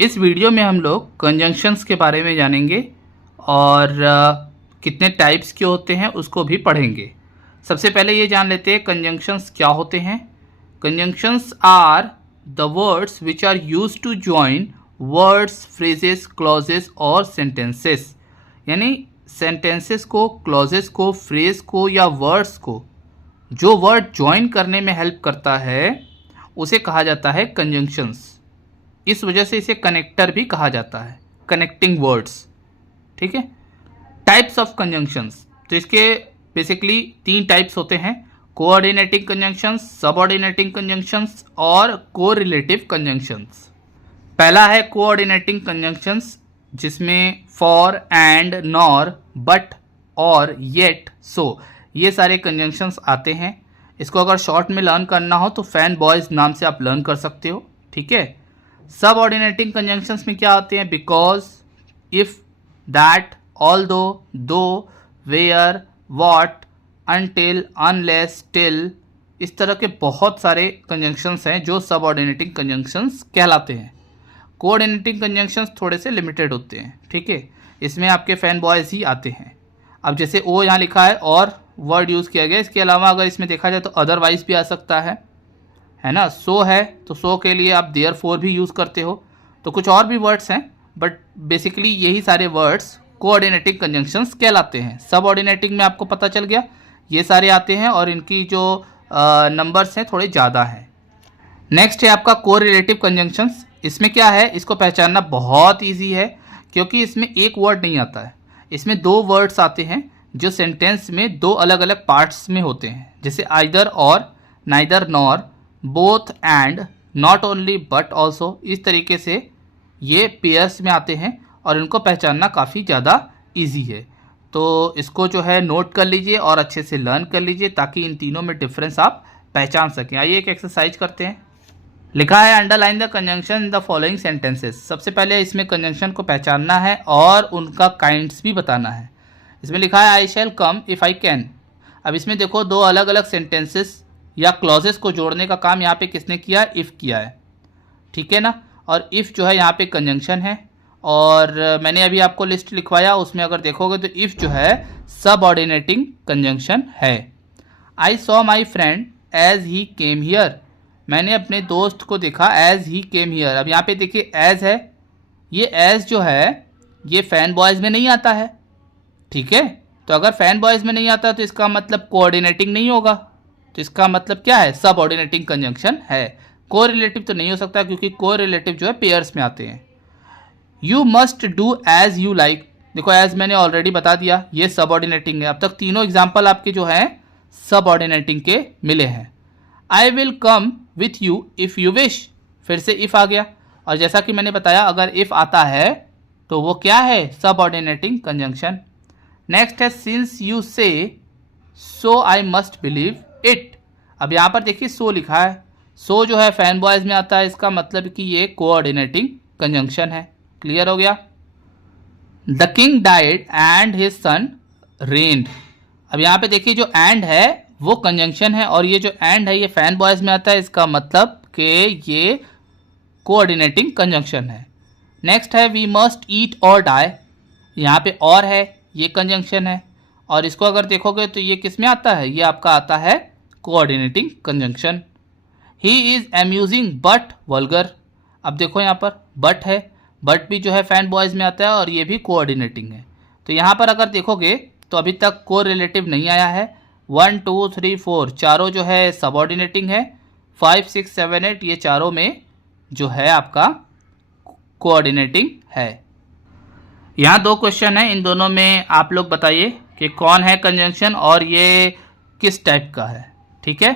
इस वीडियो में हम लोग कंजंक्शंस के बारे में जानेंगे और कितने टाइप्स के होते हैं उसको भी पढ़ेंगे। सबसे पहले ये जान लेते हैं कंजंक्शंस क्या होते हैं। Conjunctions are the words which are used to join words, phrases, clauses और सेंटेंसेस। यानी सेंटेंसेस को, क्लॉजेस को, फ्रेज को या वर्ड्स को जो वर्ड जॉइन करने में हेल्प करता है उसे कहा जाता है कंजंक्शंस। इस वजह से इसे कनेक्टर भी कहा जाता है, कनेक्टिंग वर्ड्स। ठीक है। टाइप्स ऑफ कंजंक्शंस, तो इसके बेसिकली 3 टाइप्स होते हैं: कोऑर्डिनेटिंग कंजंक्शंस, सबऑर्डिनेटिंग कंजंक्शंस और कोरिलेटिव कंजंक्शंस। पहला है कोऑर्डिनेटिंग कंजंक्शंस, जिसमें फॉर, एंड, नॉर, बट, और, येट, सो ये सारे कंजंक्शंस आते हैं। इसको अगर शॉर्ट में लर्न करना हो तो फैन बॉयज नाम से आप लर्न कर सकते हो। ठीक है। सब ऑर्डिनेटिंग कंजंक्शंस में क्या होते हैं? Because, if, that, although, though, where, what, until, unless, till, इस तरह के बहुत सारे कंजंक्शंस हैं जो सब ऑर्डिनेटिंग कंजंक्शंस कहलाते हैं। कोऑर्डिनेटिंग कंजंक्शंस थोड़े से लिमिटेड होते हैं। ठीक है। इसमें आपके फैन बॉयज ही आते हैं। अब जैसे ओ यहाँ लिखा है और वर्ड यूज़ किया गया, इसके अलावा अगर इसमें देखा जाए तो अदरवाइज भी आ सकता है ना। सो है तो सो के लिए आप देयर फोर भी यूज़ करते हो। तो कुछ और भी वर्ड्स हैं, बट बेसिकली यही सारे वर्ड्स कोऑर्डिनेटिंग कंजंक्शंस कहलाते हैं। सब ऑर्डिनेटिंग में आपको पता चल गया, ये सारे आते हैं और इनकी जो नंबर्स हैं थोड़े ज़्यादा हैं। नेक्स्ट है आपका कोरिलेटिव कंजंक्शंस। इसमें क्या है, इसको पहचानना बहुत ईजी है क्योंकि इसमें एक वर्ड नहीं आता है, इसमें 2 वर्ड्स आते हैं जो सेंटेंस में 2 अलग अलग पार्ट्स में होते हैं। जैसे आइदर और, neither nor, both and, not only but also. इस तरीके से ये पेयर्स में आते हैं और इनको पहचानना काफ़ी ज़्यादा इजी है। तो इसको जो है नोट कर लीजिए और अच्छे से लर्न कर लीजिए ताकि इन तीनों में डिफरेंस आप पहचान सकें। आइए एक एक्सरसाइज करते हैं। लिखा है underline the conjunction in the following sentences. सबसे पहले इसमें कंजंक्शन को पहचानना है और उनका काइंड्स भी बताना है। इसमें लिखा है आई शैल कम इफ़ आई कैन। अब इसमें देखो 2 अलग अलग सेंटेंसेस या क्लॉजेस को जोड़ने का काम यहाँ पे किसने किया? इफ़ किया है। ठीक है ना। और इफ़ जो है यहाँ पे कंजंक्शन है और मैंने अभी आपको लिस्ट लिखवाया, उसमें अगर देखोगे तो इफ़ जो है सब ऑर्डिनेटिंग कंजंक्शन है। I saw my friend as he came here. मैंने अपने दोस्त को देखा एज ही केम हियर। अब यहाँ पे देखिए एज है, ये एज जो है ये फैन बॉयज़ में नहीं आता है। ठीक है। तो अगर फैन बॉयज़ में नहीं आता तो इसका मतलब कोऑर्डिनेटिंग नहीं होगा, तो इसका मतलब क्या है? सब ऑर्डिनेटिंग कंजंक्शन है। कोरिलेटिव तो नहीं हो सकता क्योंकि कोरिलेटिव जो है पेयर्स में आते हैं। You must do as you like. देखो एज मैंने ऑलरेडी बता दिया, ये सब ऑर्डिनेटिंग है। अब तक तीनों एग्जाम्पल आपके जो हैं सब ऑर्डिनेटिंग के मिले हैं। I will come with you if you wish. फिर से इफ़ आ गया और जैसा कि मैंने बताया अगर इफ़ आता है तो वो क्या है? सब ऑर्डिनेटिंग कंजंक्शन। नेक्स्ट है सिंस यू से सो आई मस्ट बिलीव इट। अब यहाँ पर देखिए सो लिखा है, सो जो है फैन बॉयज़ में आता है, इसका मतलब कि ये कोऑर्डिनेटिंग कंजंक्शन है। क्लियर हो गया। The king died and his son reigned. अब यहाँ पे देखिए जो एंड है वो कंजंक्शन है और ये जो एंड है ये फैन बॉयज़ में आता है, इसका मतलब कि ये कोऑर्डिनेटिंग कंजंक्शन है। नेक्स्ट है वी मस्ट ईट और डाई। यहाँ पे और है, ये कंजंक्शन है और इसको अगर देखोगे तो ये किस में आता है? ये आपका आता है coordinating conjunction. He is amusing but vulgar. अब देखो यहाँ पर बट है, बट भी जो है फैन बॉयज़ में आता है और ये भी कोऑर्डिनेटिंग है। तो यहाँ पर अगर देखोगे तो अभी तक कोरिलेटिव नहीं आया है। 1 2 3 4 चारों जो है सबऑर्डिनेटिंग है। 5 6 7 8 ये चारों में जो है आपका कोऑर्डिनेटिंग है। यहाँ 2 क्वेश्चन है, इन दोनों में आप लोग बताइए कि कौन है कंजंक्शन और ये किस टाइप का है। ठीक है।